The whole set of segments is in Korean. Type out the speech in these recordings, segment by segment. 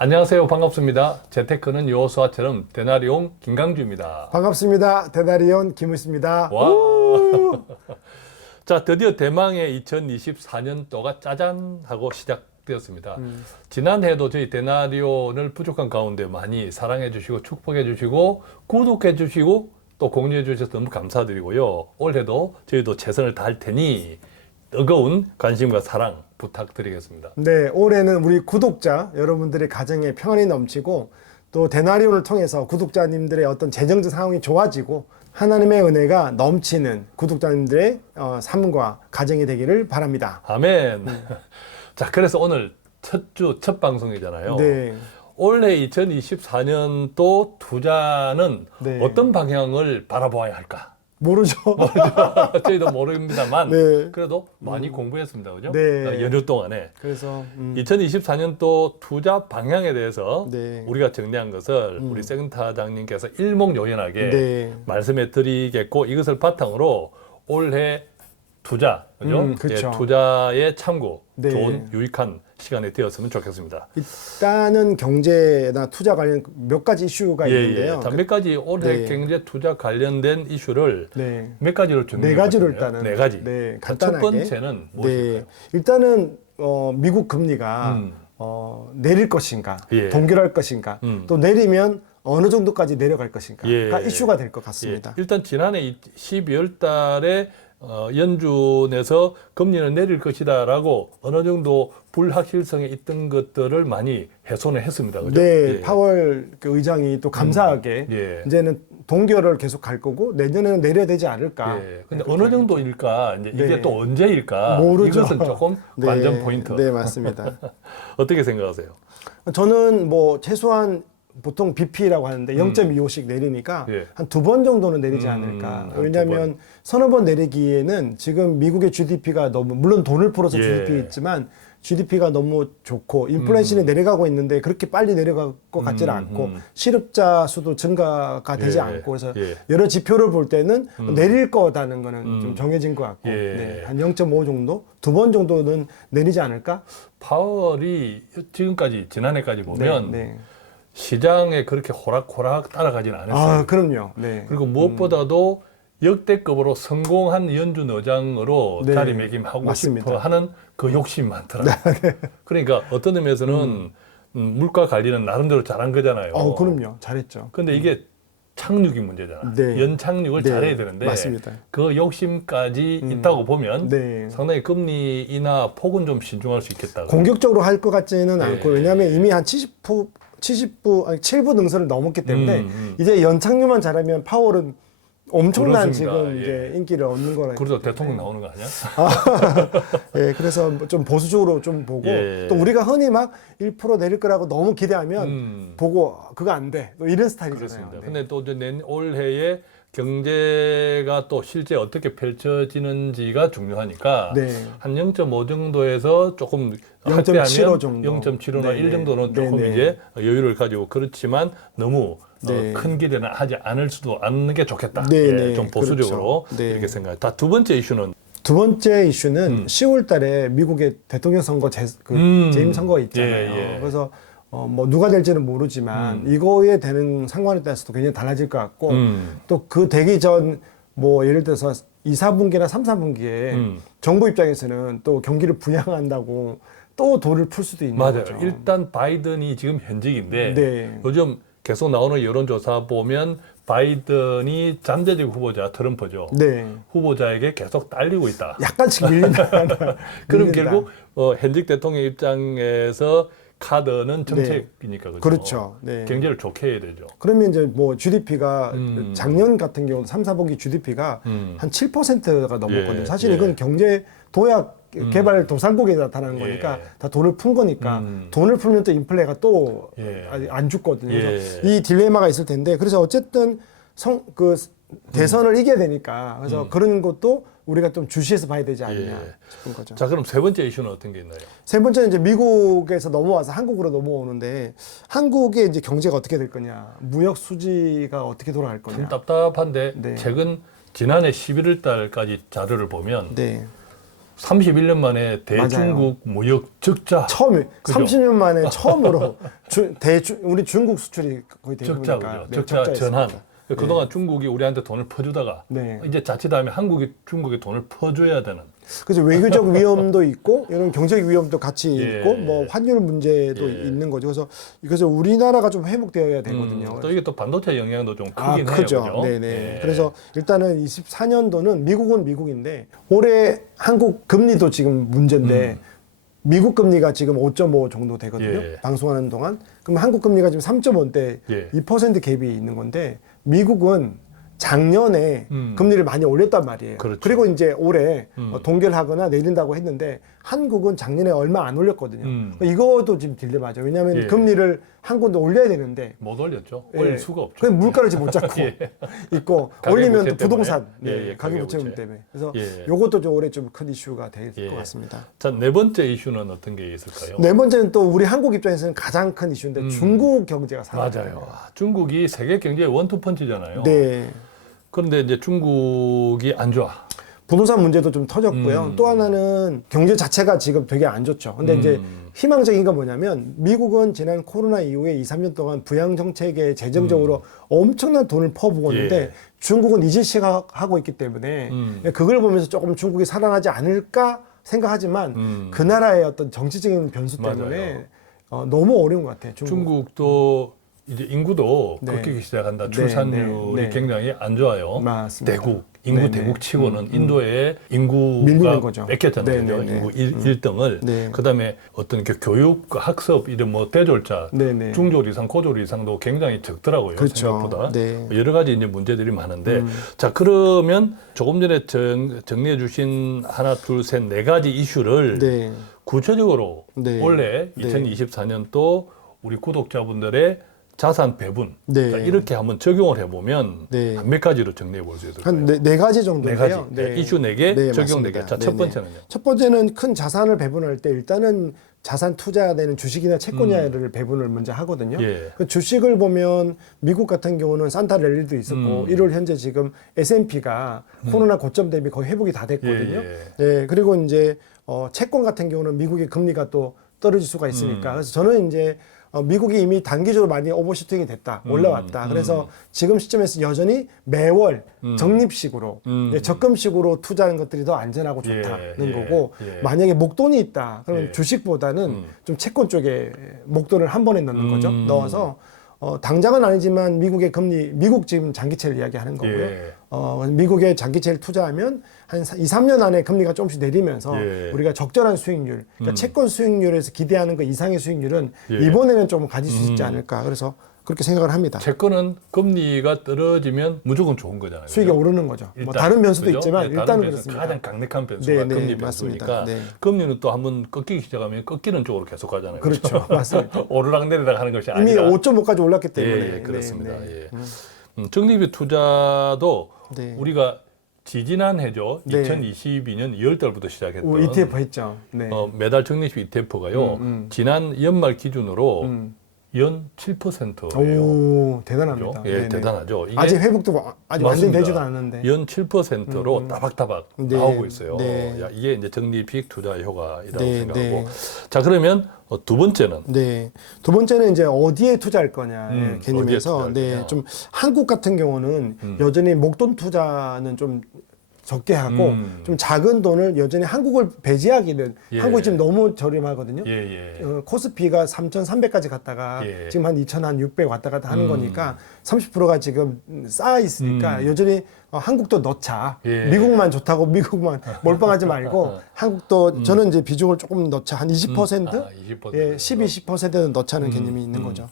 안녕하세요. 반갑습니다. 재테크는 여호수아처럼 데나리온 김강주입니다. 반갑습니다. 대다리온 김우수입니다. 와. 자, 드디어 대망의 2024년도가 짜잔 하고 시작되었습니다. 지난해도 저희 데나리온을 부족한 가운데 많이 사랑해 주시고 축복해 주시고 구독해 주시고 또 공유해 주셔서 너무 감사드리고요. 올해도 저희도 최선을 다할 테니 뜨거운 관심과 사랑 부탁드리겠습니다. 네, 올해는 우리 구독자 여러분들의 가정에 평안이 넘치고 또 데나리온을 통해서 구독자님들의 어떤 재정적 상황이 좋아지고 하나님의 은혜가 넘치는 구독자님들의 삶과 가정이 되기를 바랍니다. 아멘. 자, 그래서 오늘 첫 주 첫 방송이잖아요. 네. 올해 2024년도 투자는 네. 어떤 방향을 바라보아야 할까? 모르죠. 저희도 모릅니다만 네. 그래도 많이 공부했습니다. 그죠? 네. 연휴 동안에. 그래서 2024년도 투자 방향에 대해서 네. 우리가 정리한 것을 우리 센터장님께서 일목요연하게 네. 말씀해 드리겠고 이것을 바탕으로 올해 투자, 그죠? 그렇죠. 투자의 참고, 네. 좋은 유익한 시간이 되었으면 좋겠습니다. 일단은 경제나 투자 관련 몇 가지 이슈가 있는데요. 몇 가지 올해 네. 경제 투자 관련된 이슈를 네. 몇 가지로 정리해 네 가지로 봤거든요. 일단은 네 가지. 네, 자, 첫 간단하게. 번째는 무엇일까요? 네, 일단은 미국 금리가 음. 내릴 것인가, 예. 동결할 것인가, 또 내리면 어느 정도까지 내려갈 것인가가 예. 이슈가 될 것 예, 같습니다. 일단 지난해 12월 달에 연준에서 금리는 내릴 것이다라고 어느 정도 불확실성이 있던 것들을 많이 훼손을 했습니다. 그죠? 네, 예. 파월 그 의장이 또 감사하게 예. 이제는 동결을 계속 갈 거고 내년에는 내려야 되지 않을까. 예. 근데 어느 정도일까? 이제 이게 네. 또 언제일까? 모르죠. 이것은 조금 네, 관전 포인트. 네, 맞습니다. 어떻게 생각하세요? 저는 뭐 최소한 보통 BP라고 하는데 0.25씩 내리니까 예. 한 두 번 정도는 내리지 않을까. 한 왜냐하면 서너 번 내리기에는 지금 미국의 GDP가 너무 물론 돈을 풀어서 예. GDP 있지만 GDP가 너무 좋고 인플레이션이 내려가고 있는데 그렇게 빨리 내려갈 것 같지는 않고 실업자 수도 증가가 되지 예. 않고 그래서 예. 여러 지표를 볼 때는 내릴 거다는 거는 좀 정해진 것 같고 예. 네, 한 0.5 정도 두 번 정도는 내리지 않을까? 파월이 지금까지 지난해까지 보면 네. 시장에 그렇게 호락호락 따라가지는 않았어요. 아, 그럼요. 네. 그리고 무엇보다도 역대급으로 성공한 연준 의장으로 네, 자리매김하고 맞습니다. 싶어 하는 그 욕심이 많더라고요. 그러니까 어떤 의미에서는 물가 관리는 나름대로 잘한 거잖아요. 그럼요. 잘했죠. 근데 이게 착륙이 문제잖아. 네. 연착륙을 네, 잘해야 되는데 맞습니다. 그 욕심까지 있다고 보면 네. 상당히 금리 인하 폭은 좀 신중할 수 있겠다. 공격적으로 할 것 같지는 않고 예. 왜냐하면 이미 한 7부 능선을 넘었기 때문에 이제 연착륙만 잘하면 파월은 엄청난 그렇습니다. 지금 예. 이제 인기를 얻는 거라. 그래도 대통령 나오는 거 아니야? 예, 그래서 좀 보수적으로 좀 보고 예. 또 우리가 흔히 막 1% 내릴 거라고 너무 기대하면 보고 그거 안 돼. 또 이런 스타일이잖아요. 그렇습니다. 네. 근데 또 이제 올해에 경제가 또 실제 어떻게 펼쳐지는지가 중요하니까 네. 한 0.5 정도에서 조금 0.75 정도. 0.75나 네네. 1 정도는 조금 네네. 이제 여유를 가지고 그렇지만 너무 네. 큰 기대는 하지 않는 게 좋겠다. 네네. 좀 보수적으로 그렇죠. 네. 이렇게 생각해요. 두 번째 이슈는 두 번째 이슈는 10월 달에 미국의 대통령 선거 재임 선거가 있잖아요. 예, 예. 그래서 뭐 누가 될지는 모르지만 이거에 되는 상관에 따라서도 굉장히 달라질 것 같고 또 그 되기 전 뭐 예를 들어서 2, 4분기나 3, 4분기에 정부 입장에서는 또 경기를 부양한다고 또 돌을 풀 수도 있는 맞아요. 거죠. 일단 바이든이 지금 현직인데 네. 요즘 계속 나오는 여론조사 보면 바이든이 잠재적 후보자 트럼프죠. 네. 후보자에게 계속 딸리고 있다. 약간씩 밀린다. 그럼 밀린다. 결국 현직 대통령 입장에서 카드는 정책이니까 그죠? 그렇죠. 네. 경제를 좋게 해야 되죠. 그러면 이제 뭐 GDP가 작년 같은 경우 3, 4분기 GDP가 한 7%가 넘었거든요. 예, 사실 예. 이건 경제 도약 개발 도상국에 나타나는 예. 거니까 다 돈을 푼 거니까 돈을 풀면 또 인플레가 또 안 예. 죽거든요. 그래서 예. 이 딜레마가 있을 텐데 그래서 어쨌든 대선을 이겨야 되니까 그래서 그런 것도 우리가 좀 주시해서 봐야 되지 않냐 예. 싶은 거죠. 자, 그럼 세 번째 이슈는 어떤 게 있나요? 세 번째는 이제 미국에서 넘어와서 한국으로 넘어오는데 한국의 이제 경제가 어떻게 될 거냐, 무역 수지가 어떻게 돌아갈 좀 거냐. 답답한데 네. 최근 지난해 11월 달까지 자료를 보면 네, 31년 만에 대중국 무역 적자. 처음 그죠? 30년 만에 처음으로 우리 중국 수출이 거의 적자, 대부분이니까 그죠? 적자 전환. 적자였습니다. 그동안 중국이 우리한테 돈을 퍼주다가 네. 이제 자칫하면 한국이 중국에 돈을 퍼줘야 되는. 그래서 외교적 위험도 있고 이런 경제적 위험도 같이 예. 있고 뭐 환율 문제도 예. 있는 거죠. 그래서 우리나라가 좀 회복되어야 되거든요. 또 이게 또 반도체 영향도 좀 크긴 해요. 크죠. 그죠? 네네. 예. 그래서 일단은 24년도는 미국은 미국인데 올해 한국 금리도 지금 문제인데 미국 금리가 지금 5.5 정도 되거든요. 예. 방송하는 동안. 그럼 한국 금리가 지금 3.5인데 예. 2% 갭이 있는 건데 미국은 작년에 금리를 많이 올렸단 말이에요. 그렇죠. 그리고 이제 올해 동결하거나 내린다고 했는데 한국은 작년에 얼마 안 올렸거든요. 이것도 지금 딜레마죠. 왜냐하면 예. 금리를 한국도 올려야 되는데 못 올렸죠. 예. 올릴 수가 없죠. 그냥 물가를 지금 못 잡고 예. 있고 가계부채 올리면 또 때문에. 부동산 예, 예, 가계부채 가계부채. 때문에 그래서 예. 요것도 좀 올해 좀 큰 이슈가 될 것 예. 같습니다. 자, 네 번째 이슈는 어떤 게 있을까요? 네 번째는 또 우리 한국 입장에서는 가장 큰 이슈인데 중국 경제가 살아나요. 맞아요. 중국이 세계 경제의 원투펀치잖아요. 네. 그런데 이제 중국이 안 좋아. 부동산 문제도 좀 터졌고요. 또 하나는 경제 자체가 지금 되게 안 좋죠. 근데 이제 희망적인 건 뭐냐면 미국은 지난 코로나 이후에 2, 3년 동안 부양 정책에 재정적으로 엄청난 돈을 퍼부고 있는데 예. 중국은 이제 시작하고 있기 때문에 그걸 보면서 조금 중국이 살아나지 않을까 생각하지만 그 나라의 어떤 정치적인 변수 때문에 너무 어려운 것 같아요. 중국도 이제 인구도 네. 꺾이기 시작한다. 네, 출산율이 네. 굉장히 안 좋아요. 맞습니다. 대국, 인구 네, 대국치고는 인도의 밀리는 인구가 거죠. 뺏겼잖아요. 네, 네, 네. 인구 1등을. 네. 그다음에 어떤 그 교육, 학습 이런 뭐 대졸자, 네, 네. 중졸 이상, 고졸 이상도 굉장히 적더라고요. 그렇죠. 생각보다. 네. 여러 가지 이제 문제들이 많은데 자, 그러면 조금 전에 정리해 주신 하나, 둘, 셋, 네 가지 이슈를 네. 구체적으로 네. 올해 네. 2024년도 우리 구독자분들의 자산 배분 네. 자, 이렇게 한번 적용을 해보면 네. 한 몇 가지로 정리해 볼 수 있을까요? 한 네 가지 네 정도인데요. 가지. 이슈 네 개, 적용 네 개. 자, 첫 번째는요. 첫 번째는 큰 자산을 배분할 때 일단은 자산 투자되는 주식이나 채권이를 배분을 먼저 하거든요. 예. 그 주식을 보면 미국 같은 경우는 산타랠리도 있었고 1월 현재 지금 S&P가 코로나 고점 대비 거의 회복이 다 됐거든요. 네, 그리고 이제 채권 같은 경우는 미국의 금리가 또 떨어질 수가 있으니까 그래서 저는 이제 미국이 이미 단기적으로 많이 오버슈팅이 됐다, 올라왔다. 그래서 지금 시점에서 여전히 매월 적립식으로, 적금식으로 투자하는 것들이 더 안전하고 좋다는 거고, 만약에 목돈이 있다, 그러면 주식보다는 좀 채권 쪽에 목돈을 한 번에 넣는 거죠. 넣어서 당장은 아니지만 미국의 금리, 미국 지금 장기채를 이야기하는 거고요. 미국의 장기채를 투자하면 한 2, 3년 안에 금리가 조금씩 내리면서 우리가 적절한 수익률, 그러니까 채권 수익률에서 기대하는 그 이상의 수익률은 이번에는 좀 가질 수 있지 않을까. 그래서 그렇게 생각을 합니다. 채권은 금리가 떨어지면 무조건 좋은 거잖아요. 수익이 그죠? 오르는 거죠. 뭐 일단, 다른 변수도 그죠? 있지만 네, 일단은 다른 변수, 그렇습니다. 가장 강력한 변수가 네, 네, 금리 맞습니다. 변수니까 네. 금리는 또 한번 꺾이기 시작하면 꺾이는 쪽으로 계속 가잖아요. 그렇죠. 맞습니다. 오르락 내리락 하는 것이 이미 아니라 5.5까지 올랐기 때문에. 예, 그렇습니다. 네, 네. 예. 적립비 투자도 네. 우리가 지지난 해죠. 네. 2022년 2월 달부터 시작했던 ETF 했죠. 네. 매달 적립비 ETF가요. 지난 연말 기준으로 연 7%예요. 오, 대단합니다. 예, 네네. 대단하죠. 이게 아직 회복도 아직 완전 맞습니다. 되지도 않았는데. 연 7%로 따박따박 네. 나오고 있어요. 네. 야, 이게 이제 적립식 투자 효과이라고 네, 생각하고. 네. 자, 그러면 두 번째는 네. 두 번째는 이제 어디에 투자할 거냐의 개념에서 어디에 투자할 네, 거냐. 좀 한국 같은 경우는 여전히 목돈 투자는 좀 적게 하고 좀 작은 돈을 여전히 한국을 배제하기는 예. 한국이 지금 너무 저렴하거든요. 예, 예. 코스피가 3,300까지 갔다가 예. 지금 한 2,600 왔다 갔다 하는 거니까 30%가 지금 쌓여 있으니까 여전히 한국도 넣자. 예. 미국만 좋다고 미국만 몰빵하지 말고 한국도 저는 이제 비중을 조금 넣자. 한 20%? 20%. 예, 20-20%는 넣자는 개념이 있는 거죠.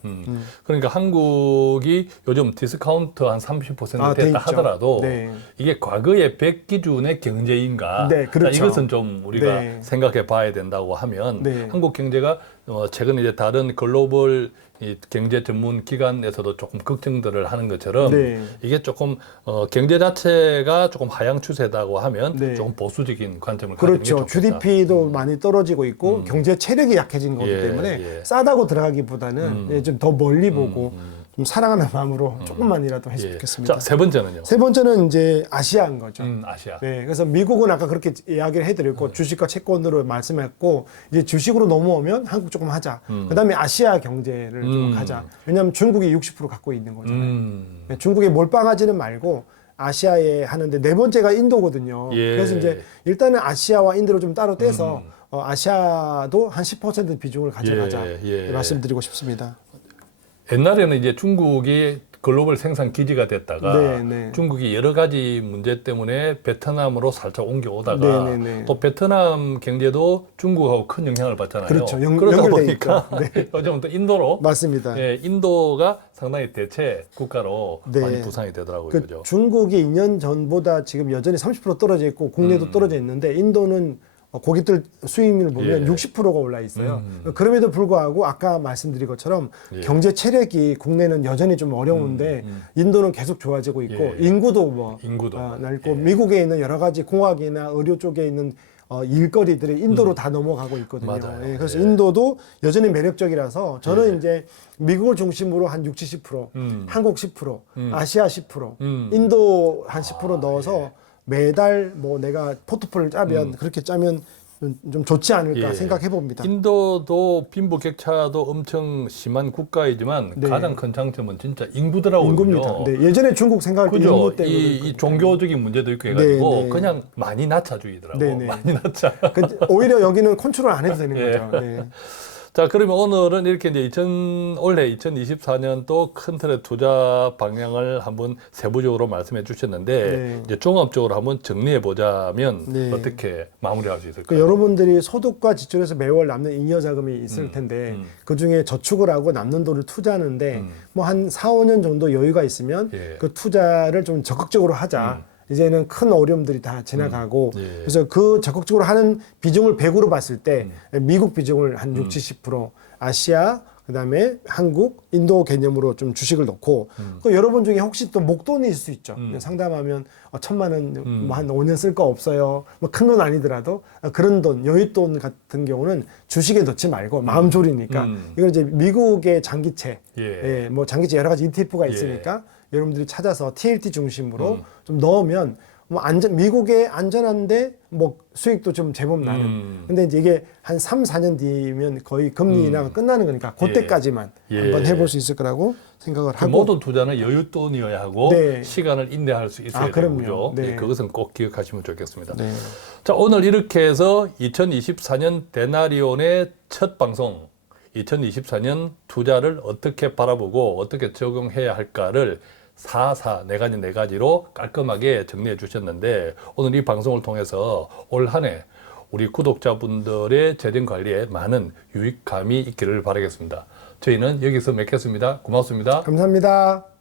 그러니까 한국이 요즘 디스카운트 한 30% 돼 됐다 있죠. 하더라도 네. 이게 과거의 100 기준의 경제인가? 네, 그렇죠. 자, 이것은 좀 우리가 네. 생각해 봐야 된다고 하면 네. 한국 경제가 최근 이제 다른 글로벌 이 경제 전문 기관에서도 조금 걱정들을 하는 것처럼 네. 이게 조금 경제 자체가 조금 하향 추세다고 하면 네. 조금 보수적인 관점을 가지는 게 그렇죠. 좋겠다. GDP도 많이 떨어지고 있고 경제 체력이 약해진 거기 예, 때문에 예. 싸다고 들어가기보다는 좀 더 멀리 보고 좀 사랑하는 마음으로 조금만이라도 했으면 좋겠습니다. 자, 세 번째는요. 세 번째는 이제 아시아인 거죠. 아시아. 네, 그래서 미국은 아까 그렇게 이야기를 해드렸고 주식과 채권으로 말씀했고 이제 주식으로 넘어오면 한국 조금 하자. 그다음에 아시아 경제를 좀 가자. 왜냐하면 중국이 60% 갖고 있는 거잖아요. 네, 중국에 몰빵하지는 말고 아시아에 하는데 네 번째가 인도거든요. 예. 그래서 이제 일단은 아시아와 인도를 좀 따로 떼서 아시아도 한 10% 비중을 가져가자 말씀드리고 싶습니다. 옛날에는 이제 중국이 글로벌 생산 기지가 됐다가 네, 네. 중국이 여러 가지 문제 때문에 베트남으로 살짝 옮겨오다가 네, 네, 네. 또 베트남 경제도 중국하고 큰 영향을 받잖아요. 그렇죠. 그러다 연결돼 보니까 있죠. 네. 요즘은 또 인도로 맞습니다. 예, 인도가 상당히 대체 국가로 네. 많이 부상이 되더라고요. 그 그죠? 중국이 2년 전보다 지금 여전히 30% 떨어져 있고 국내도 떨어져 있는데 인도는 고깃들 수익률 보면 예. 60%가 올라 있어요. 그럼에도 불구하고 아까 말씀드린 것처럼 예. 경제 체력이 국내는 여전히 좀 어려운데 인도는 계속 좋아지고 있고 예. 인구도 뭐 인구도. 넓고 예. 미국에 있는 여러 가지 공학이나 의료 쪽에 있는 일거리들이 인도로 다 넘어가고 있거든요. 맞아요. 예, 그래서 예. 인도도 여전히 매력적이라서 저는 이제 미국을 중심으로 한 60, 70%, 한국 10%, 아시아 10%, 인도 한 10% 넣어서 매달 뭐 내가 포트폴리오를 짜면 그렇게 짜면 좀 좋지 않을까 예. 생각해 봅니다. 인도도 빈부격차도 엄청 심한 국가이지만 네. 가장 큰 장점은 진짜 인구더라고요. 인구입니다. 그죠? 네, 예전에 중국 생각할 때 그죠? 인구 때문에 이 종교적인 문제도 있고 해가지고 네, 네. 그냥 많이 낮춰주의더라고. 네, 네. 많이 낮춰. 오히려 여기는 컨트롤 안 해도 되는 예. 거죠. 네. 자, 그러면 오늘은 이렇게 이제 올해 2024년도 큰 틀의 투자 방향을 한번 세부적으로 말씀해 주셨는데 네. 이제 종합적으로 한번 정리해 보자면 네. 어떻게 마무리할 수 그 있을까요? 여러분들이 소득과 지출에서 매월 남는 잉여 자금이 있을 텐데 그 중에 저축을 하고 남는 돈을 투자하는데 뭐 한 4, 5년 정도 여유가 있으면 예. 그 투자를 좀 적극적으로 하자. 이제는 큰 어려움들이 다 지나가고 예. 그래서 그 적극적으로 하는 비중을 100으로 봤을 때 미국 비중을 한 60, 70%, 아시아 그다음에 한국, 인도 개념으로 좀 주식을 넣고 그 여러분 중에 혹시 또 목돈이 있을 수 있죠. 상담하면 1,000만 원 뭐 한 5년 쓸 거 없어요. 뭐 큰 돈 아니더라도 그런 돈, 여윳돈 같은 경우는 주식에 넣지 말고 마음 졸이니까 이걸 이제 미국의 장기채, 예. 뭐 장기채 여러 가지 ETF가 있으니까 여러분들이 찾아서 TLT 중심으로 좀 넣으면 뭐 미국의 안전한데 뭐 수익도 좀 제법 나는. 근데 이제 이게 한 3, 4년 뒤면 거의 금리 인하가 끝나는 거니까 그때까지만 예. 한번 해볼 수 있을 거라고 생각을 그 하고. 모든 투자는 여윳돈이어야 하고 네. 시간을 인내할 수 있어야 그럼요. 되고요. 네. 예, 그것은 꼭 기억하시면 좋겠습니다. 네. 자, 오늘 이렇게 해서 2024년 데나리온의 첫 방송, 2024년 투자를 어떻게 바라보고 어떻게 적용해야 할까를 네 가지로 깔끔하게 정리해 주셨는데 오늘 이 방송을 통해서 올 한 해 우리 구독자분들의 재정 관리에 많은 유익감이 있기를 바라겠습니다. 저희는 여기서 맺겠습니다. 고맙습니다. 감사합니다.